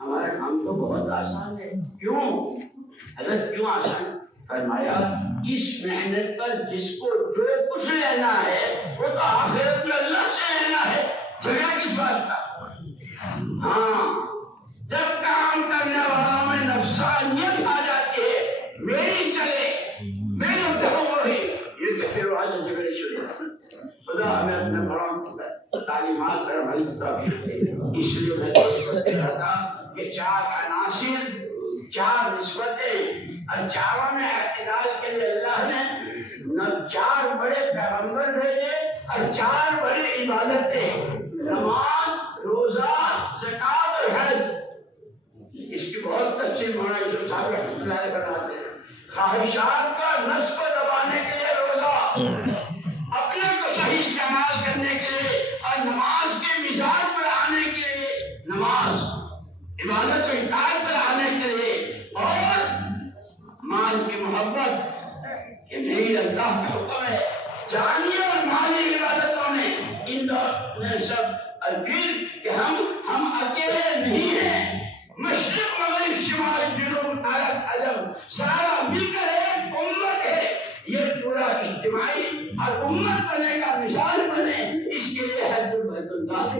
ہمارا کام تو بہت آسان ہے. کیوں حضرت کیوں آسان؟ فرمایا اس محنت پر جس کو جو کچھ لینا ہے وہ تو آخرت میں اللہ سے لینا ہے. جگہ کس بات کا؟ ہاں جب کام کرنے والوں میں نفسانیت آ جاتی ہے میری چلے میرے کہوں وہی یہ تو پھر آج جھگڑے شروع ہوتے. خدا ہمیں اپنے بڑوں تعلیمات پر عمل توفیق دے. اس لیے میں کہتا تھا کہ چار عناصر چار نسبتیں اور چاروں میں اعتدال کے لیے اللہ نے چار بڑے پیغمبر بھیجے اور چار بڑی عبادتیں نماز روزہ زکات اور حج. اس کی بہت تفصیل مولانا یوسف صاحب رحمۃ اللہ علیہ بتاتے ہیں. خواہشات کا نفس کو دبانے کے لیے روزہ, اپنے کو صحیح استعمال کرنے کے لیے اور نماز کے مزاج پر آنے کے لیے نماز, عبادت و اطاعت پر آنے کے لیے, اور مال کی محبت کہ نہیں اللہ کا حکم ہے جانی اور مالی عبادتوں نے ان دو نے سب. اور پھر کہ ہم اکیلے نہیں ہیں, مشرق مغرب شمال جنوب عرب عجم سارا مل کر ایک امت ہے. یہ پورا اجتماعی اور امت بنے کا مثال بنے اس کے لیے حج بیت اللہ.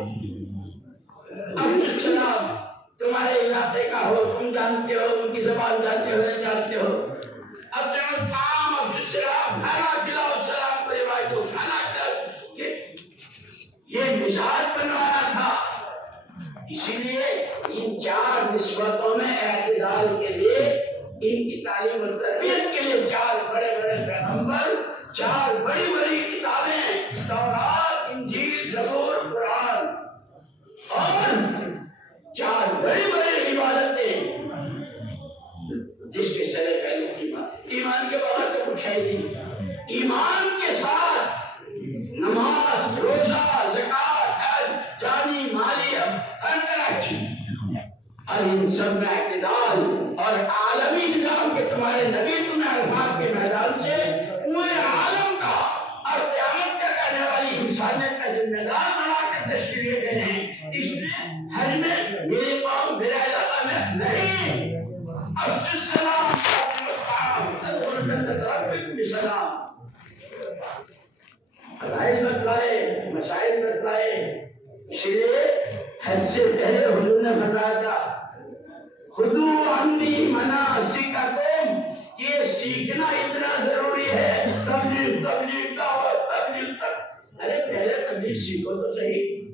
عبدالسلام تمہارے علاقے کا ہو, تم جانتے ہو, ان کی زبان جانتے ہو نہیں جانتے ہو. اب جو کام عبدالسلام کھانا کھلاؤ, سلام کو روایت ہو کھانا کھلاؤ, یہ مزاج بنوانا تھا. اسی لیے ان چار نسبتوں میں اعتدال کے لیے ان کی تعلیم و تربیت کے لیے چار بڑے بڑے پیغمبر, چار بڑی بڑی کتابیں تورات انجیل زبور قرآن, اور چار بڑی بڑی عبادتیں جس کے سرے پہلے ایمان. ایمان کے بغیر تو کچھ ہے نہیں. ایمان کے ساتھ نماز روزہ زکات حج جانی مالی ہر طرح کی, اور ان سب میں اعتدال اور عالمی نظام کے تمہارے نبی تمہیں الفاظ کے میدان سے پورے عالم کا اور قیامت کا کرنے والی انسانیت کا ذمہ دار بنا کر تشریف دے رہے ہیں. اس میں حج میں میرے قوم میرا علاقہ میں نہیں. السلام السلام فرائض بتلائے, مسائل بتلائے. اس لیے حج سے پہلے حضور نے بتایا تھا خذوا عنی مناسککم, یہ سیکھنا اتنا ضروری ہے. تبلیغ دعوت تبلیغ تک. ارے پہلے تبلیغ سیکھو تو صحیح,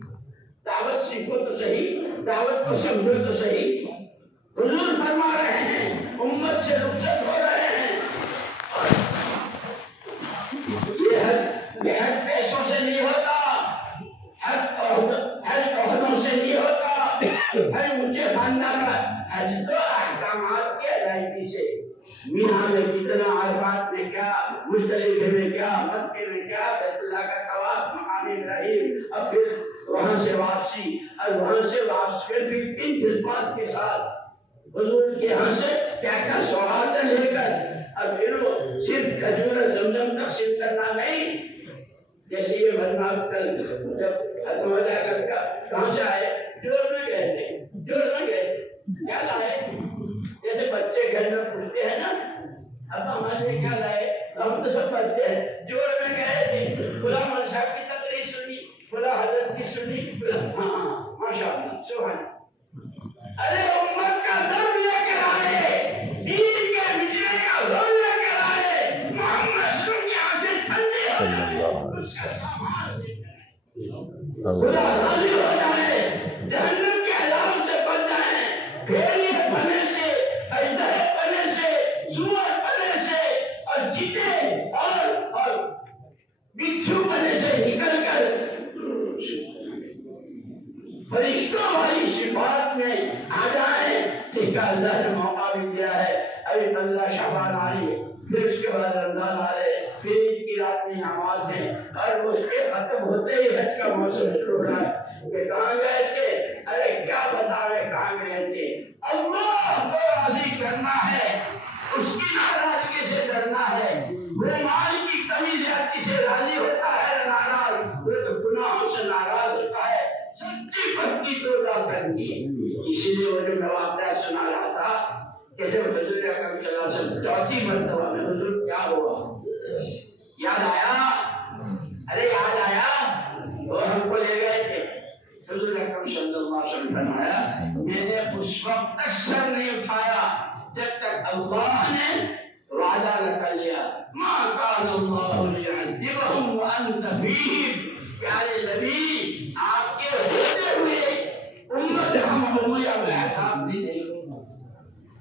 دعوت سیکھو تو صحیح, دعوت کو سمجھو تو صحیح. حضور فرما رہے ہیں امت سے رخصت ہو رہے ہیں. یہ حج پیسوں سے نہیں ہوتا, حج عہدوں سے نہیں ہوتا, حج اونچے خاندان کا حج تو احکامات کی ادائیگی سے. مینا میں کتنا, عرفات میں کیا, مزدلفہ میں کیا, مکے میں کیا, بیت اللہ کا طواف, مقام ابراہیم, اور پھر وہاں سے واپسی, اور وہاں سے واپس پھر بھی ان جذبات کے ساتھ حضور کے یہاں سے کیا کیا سوغاتیں لے کر, اور پھر وہ صرف کھجور زمزم تقسیم کرنا نہیں. جیسے یہ بدنام کل جب ختم ہو جائے گا کہاں سے آئے, جوڑ میں گئے تھے, جوڑ میں گئے کیا لائے, جیسے بچے گھر میں پوچھتے ہیں نا اب ہمارے سے کیا لائے, ہم تو سب بچے ہیں. جوڑ میں گئے تھے, فلاں مولوی صاحب کی تقریر سنی, فلاں حضرت کی سنی, ہاں ماشاء اللہ سبحان. ارے امت کا درد لے کر آئے, دین کے مٹنے کا غم لے کر آئے, محمد صلی اللہ اس کا سامان خدا راضی ہو جائے, جہنم کے عذاب سے بچ جائیں, بھیڑیے بنے سے, اژدہے بنے سے, سور بنے سے, اور چیتے اور بچھو بنے سے نکل کر فرشتوں والی صفات میں آ جائیں. ٹھیک ہے, اللہ نے موقع بھی دیا ہے. ابھی 15 شعبان آ رہی ہے, پھر اس کے بعد رمضان آ رہے, پھر عید کی رات میں نماز ہے, اور اس کے ختم ہوتے ہی حج کا موسم شروع ہو رہا ہے کہ کہاں گئے تھے. ارے کیا بتاوے کہاں گئے تھے. اللہ کو راضی کرنا ہے, اس کی ناراضگی سے ڈرنا ہے. وہ مال کی کمی زیادتی سے راضی ہوتا ہے ناراض, وہ تو گناہوں سے ناراض ہوتا ہے. سچی پکی توبہ کرنی ہے. اس لیے لیے وہ جو میں واقعہ سنا رہا تھا کہ جب حضور اکرم صلی اللہ علیہ وسلم چوتھی مرتبہ میں حضور کیا ہوا یاد آیا، ارے یاد آیا، وہ ہم کو لے گئے تھے، حضور اکرم صلی اللہ علیہ وسلم فرمایا میں نے اس وقت تک سر نہیں اٹھایا جب تک اللہ نے وعدہ نہ کر لیا ما کان اللہ لیعذبہم وانت فیہم، پیارے نبی آپ کے ہوتے ہوئے امت محمدیہ میں عذاب نہیں دیں گے۔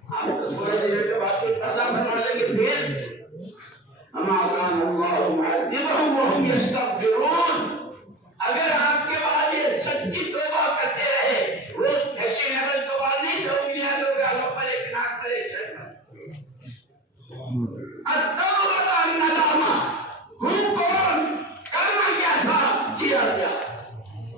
آپ کو تھوڑے دیر کے بعد قضا فرما لیں گے، پھر ما کان اللہ معذبہم وہم یستغفرون، اگر آپ کے بعد یہ سچ کی توبہ کرتے رہے، وہ فیشنیبل توبہ نہیں دو دنیا لوگ اللہ پر ایک ناک پر ایک شرط التوبہ الندامہ، ہوں کون، کرنا کیا تھا، کیا کیا،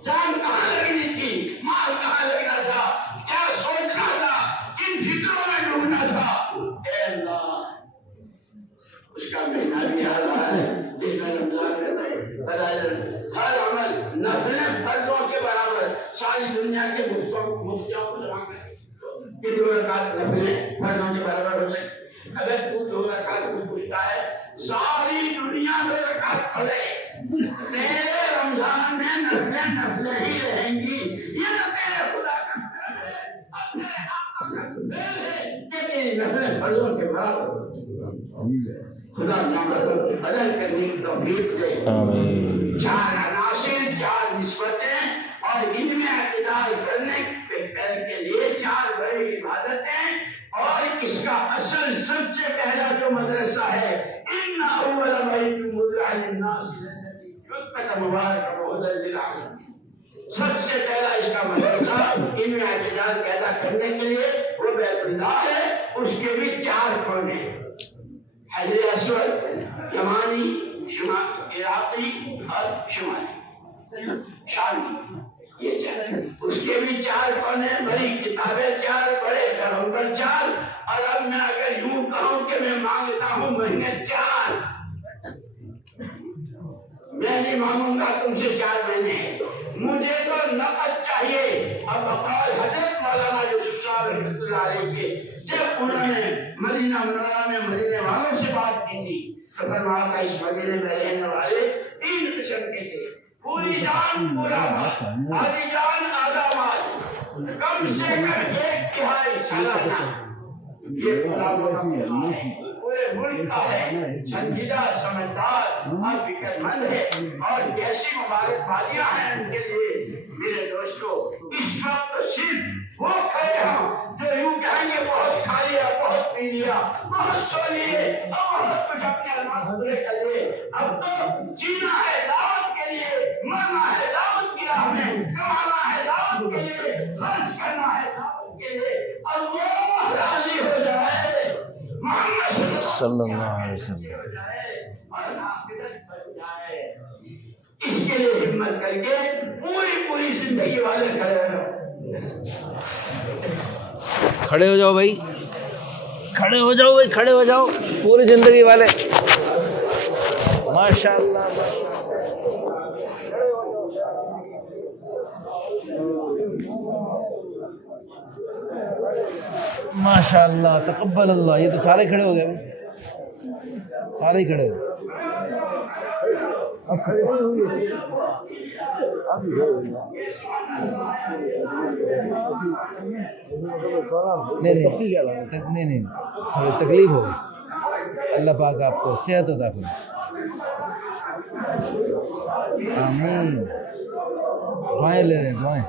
جان کہاں لگنی تھی، مال کہاں لگنا تھا، کیا سوچنا تھا، کن فکروں میں ڈوبنا تھا، اے اللہ اس کا مہینہ بھی آ رہا ہے جس میں رمضان میں ہر عمل نفلیں فرضوں کے برابر، ساری دنیا کے مفتیوں کو جمع کریں کہ 2 رکعت نفلیں فرضوں کے برابر ہو سکے۔ اگر تو 2 رکعت کو پوچھتا ہے ساری دنیا 2 رکعت پڑھے، تیرے رمضان میں نفلیں ہی رہیں گی، یہ تو تیرے خدا کا کرم ہے اور تیرے آقا کا فضل ہے کہ تیری نفلیں فرضوں کے برابر ہو۔ خدا نعمتوں کی قدر کرنے کی توفیق دے۔ 4 عناصر، 4 نسبتیں اور ان میں اعتدال کرنے کے لیے 4 بڑی عبادتیں، اور اس کا اصل سب سے پہلا جو مدرسہ ہے ان اول بیت وضع للناس الذی مبارک وہدی للعالمین، سب سے پہلا اس کا مدرسہ ان میں اعتدال پیدا کرنے کے لیے وہ بیت اللہ ہے، اس کے بھی 4 کونے، حجر اسود، یمانی، عراقی اور شمالی شامی، یہ 4 اس کے بھی 4 کونے، بڑی کتابیں 4، بڑے پیغمبر 4، اور اب میں اگر یوں کہوں کہ میں مانگتا ہوں مہینے 4، میں نہیں مانگوں گا تم سے 4 مہینے، مجھے تو نقد چاہیے۔ اب بقول حضرت مولانا یوسف صاحب رحمۃ اللہ علیہ کے جب انہوں نے مدینہ منورہ میں مدینے والوں سے بات کی تھی تو فرمایا کہ اس مدینے میں رہنے والے 3 قسم کے تھے، پوری جان پورا مال، آدھی جان آدھا مال، کم سے کم 1/3 سالانہ، یہ پورے ملک کا ہے، سنجیدہ، سمجھدار اور فکر مند ہے، اور کیسی مبارک بادیاں ہیں ان کے لیے۔ میرے دوستو اس وقت صرف وہ کھڑے ہوں جو یوں کہیں گے بہت کھا لیا، بہت پی لیا، بہت سو لیے اور بہت کچھ اپنے الماس پورے کر لیے، اب تو جینا ہے دعوت کے لیے، مرنا ہے دعوت کی راہ میں، کمانا ہے دعوت کے لیے، خرچ کرنا ہے دعوت کے لیے، اللہ راضی ہو جائے، محمد صلی اللہ علیہ وسلم اور آخرت بن جائے، اس کے لیے ہمت کر کے پوری زندگی والے کھڑے ہو جاؤ، کھڑے ہو جاؤ بھائی، کھڑے ہو جاؤ بھائی، کھڑے ہو جاؤ پوری زندگی والے، ماشاء اللہ ماشاء اللہ، تقبل اللہ۔ یہ تو سارے کھڑے ہو گئے، سارے ہی کھڑے ہو گئے، اب کھڑے ہوئے نہیں تھوڑی تکلیف ہو گئی، اللہ پاک آپ کو صحت عطا فرمائے، آمین، دعائیں لے رہے ہیں، دعائیں،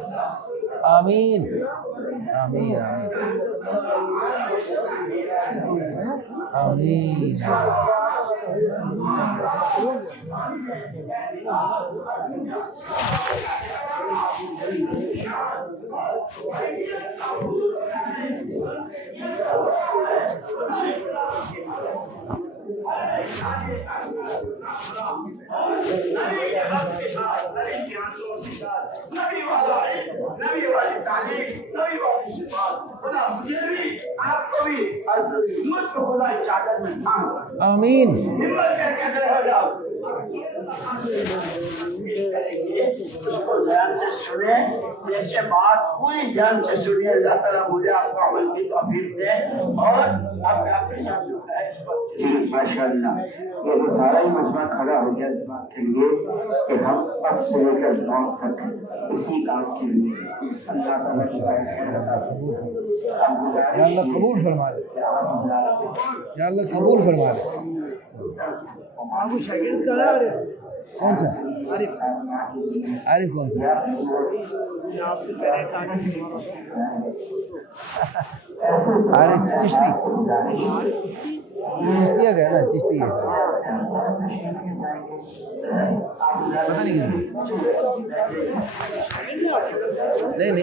آمین آمین آمین آمین۔ نبی والی تعلیم، نبی والی صفات، خدا مجھے بھی آپ کو بھی مجھ کو خدا کی چادر میں تھام، آمین۔ ہمت کر کے کھڑے ہو جاؤ، اس کو ذہن سے سنے، جیسے بات پوری ذہن سے سنیے. اللہ تعالیٰ مجھے آپ کو عمل کی توفیق دے. اور آپ کے ساتھ جو ہے اس وقت جی ماشاء اللہ، یہ سارا ہی مجمع کھڑا ہو گیا اس بات کے لیے کہ ہم اب سے لے کر موت تک اسی کام کے لیے اللہ تعالیٰ کی یا اللہ قبول فرما لے، یا اللہ قبول فرما لے. کون سا عارف کون سا؟ عارف چشتی، چشتیہ گیا نا، چشتی ہے پتہ نہیں کس نہیں